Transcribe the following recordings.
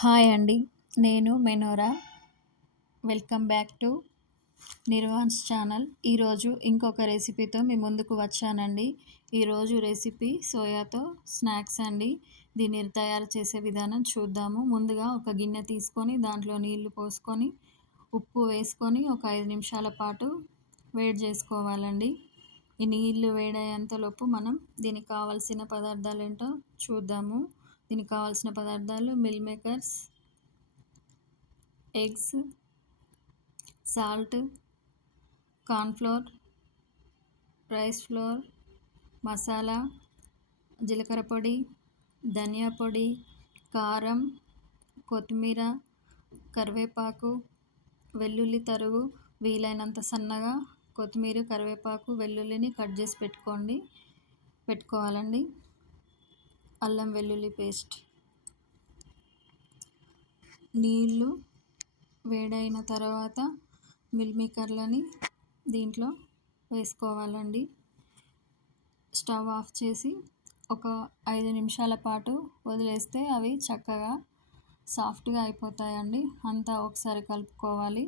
Hi అండి. నేను Menora. Welcome back to Nirvan's channel. ఈరోజు ఇంకొక రెసిపీతో మీ ముందుకు వచ్చానండి. ఈరోజు రెసిపీ సోయాతో స్నాక్స్ అండి. దీన్ని తయారు చేసే విధానం చూద్దాము. ముందుగా ఒక గిన్నె తీసుకొని దాంట్లో నీళ్లు పోసుకొని ఉప్పు వేసుకొని ఒక 5 నిమిషాల పాటు వేడి చేసుకోవాలండి. ఈ నీళ్లు వేడయ్యేంతలోపు మనం దీనికి కావాల్సిన పదార్థాలు ఏంటో చూద్దాము. దీనికి కావాల్సిన పదార్థాలు mill makers, eggs, salt, cornflour, rice flour, masala, జీలకర్ర పొడి, ధనియా పొడి, కారం, కొత్తిమీర, కరివేపాకు, వెల్లుల్లి తరుగు. వీలైనంత సన్నగా కొత్తిమీర, కరివేపాకు, వెల్లుల్లిని కట్ చేసి పెట్టుకోవాలండి. అల్లం వెల్లుల్లి పేస్ట్. నీళ్ళు వేడైన తర్వాత మిల్ మేకర్లని దీంట్లో వేసుకోవాలండి. స్టవ్ ఆఫ్ చేసి ఒక 5 నిమిషాల పాటు వదిలేస్తే అవి చక్కగా సాఫ్ట్గా అయిపోతాయండి. అంతా ఒకసారి కలుపుకోవాలి.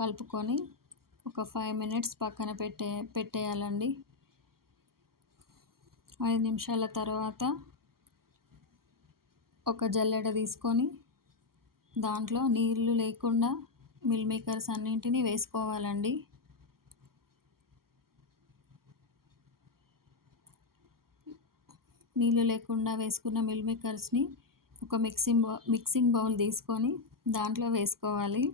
కలుపుకొని ఒక 5 మినిట్స్ పక్కన పెట్టేయాలండి. 5 నిమిషాల తర్వాత ఒక జల్లెడ తీసుకొని దాంట్లో నీళ్లు లేకుండా మిల్ మేకర్స్ అన్నింటినీ వేసుకోవాలండి. నీళ్ళు లేకుండా వేసుకున్న మిల్ మేకర్స్ని ఒక మిక్సింగ్ బౌల్ తీసుకొని దాంట్లో వేసుకోవాలి.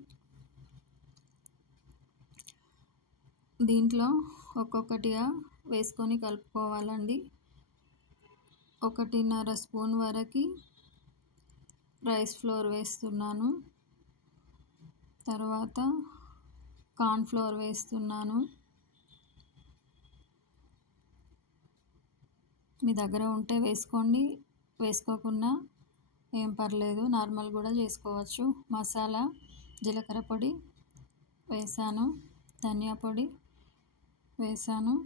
దీంట్లో ఒక్కొక్కటిగా వేసుకొని కలుపుకోవాలండి. 1.5 స్పూన్ వరకు రైస్ ఫ్లోర్ వేస్తున్నాను. తర్వాత కార్న్‌ఫ్లోర్ వేస్తున్నాను. మీ దగ్గర ఉంటే వేసుకోండి, వేసుకోకున్నా ఏం పర్లేదు, నార్మల్ కూడా చేసుకోవచ్చు. మసాలా, జీలకర్ర పొడి వేసాను, ధనియా పొడి వేసాను,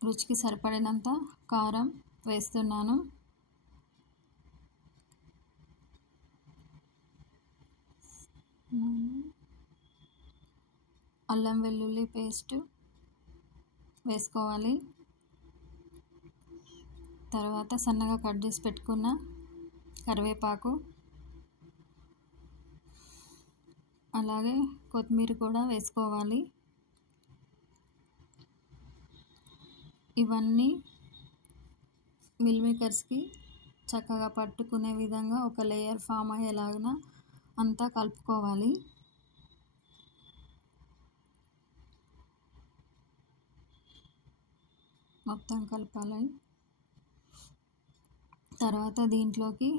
రుచికి సరిపడినంత కారం వేస్తున్నాను. అల్లం వెల్లుల్లి పేస్ట్ వేసుకోవాలి. తర్వాత సన్నగా కట్ చేసి పెట్టుకున్న కరివేపాకు, అలాగే కొత్తిమీర కూడా వేసుకోవాలి. ఇవన్నీ మిల్ మేకర్స్కి చక్కగా పట్టుకునే విధంగా ఒక లేయర్ ఫామ్ అయ్యేలాగా అంతా కలుపుకోవాలి. మొత్తం కలపాలి. తర్వాత దీంట్లోకి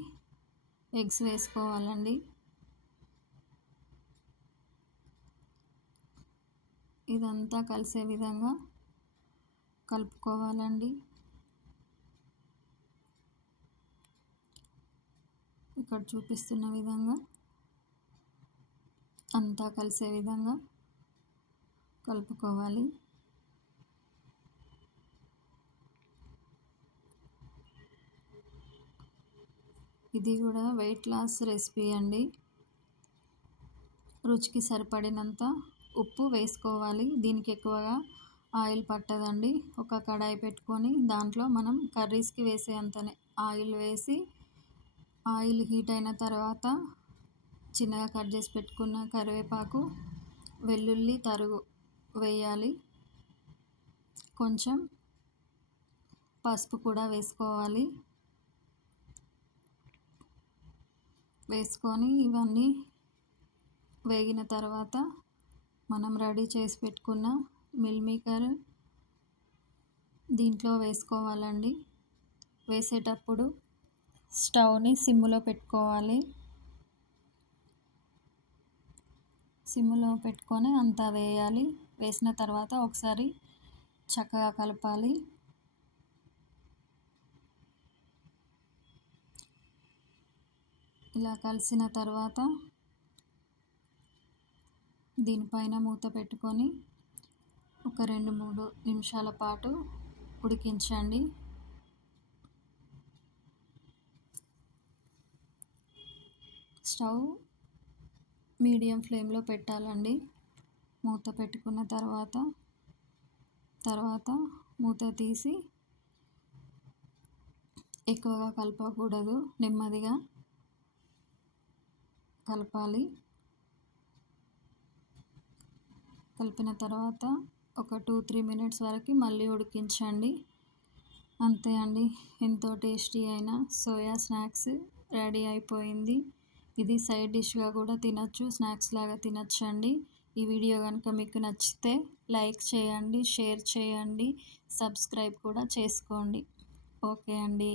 ఎగ్స్ వేసుకోవాలండి. ఇదంతా కలిసే విధంగా కలుపుకోవాలండి. ఇక్కడ చూపిస్తున్న విధంగా అంతా కలిసే విధంగా కలుపుకోవాలి. ఇది కూడా వెయిట్ లాస్ రెసిపీ అండి. రుచికి సరిపడినంత ఉప్పు వేసుకోవాలి. దీనికి ఎక్కువగా ఆయిల్ పట్టదండి. ఒక కడాయి పెట్టుకొని దాంట్లో మనం కర్రీస్కి వేసేంతనే ఆయిల్ వేసి, ఆయిల్ హీట్ అయిన తర్వాత చిన్నగా కట్ చేసి పెట్టుకున్న కరివేపాకు, వెల్లుల్లి తరుగు వేయాలి. కొంచెం పసుపు కూడా వేసుకోవాలి. వేసుకొని ఇవన్నీ వేగిన తర్వాత మనం రెడీ చేసి పెట్టుకున్న మిల్ మేకర్ దీంట్లో వేసుకోవాలండి. వేసేటప్పుడు స్టవ్ని సిమ్లో పెట్టుకోవాలి. సిమ్లో పెట్టుకొని అంతా వేయాలి. వేసిన తర్వాత ఒకసారి చక్కగా కలపాలి. ఇలా కలిసిన తర్వాత దీనిపైన మూత పెట్టుకొని ఒక 2-3 నిమిషాల పాటు ఉడికించండి. స్టవ్ మీడియం ఫ్లేమ్లో పెట్టాలండి. మూత పెట్టుకున్న తర్వాత మూత తీసి ఎక్కువగా కలపకూడదు, నెమ్మదిగా కలపాలి. కలిపిన తర్వాత ఒక 2-3 మినిట్స్ వరకు మళ్ళీ ఉడికించండి. అంతే అండి, ఎంతో టేస్టీ అయిన సోయా స్నాక్స్ రెడీ అయిపోయింది. ఇది సైడ్ డిష్గా కూడా తినచ్చు, స్నాక్స్ లాగా తినచ్చండి. ఈ వీడియో కనుక మీకు నచ్చితే లైక్ చేయండి, షేర్ చేయండి, సబ్స్క్రైబ్ కూడా చేసుకోండి. ఓకే అండి.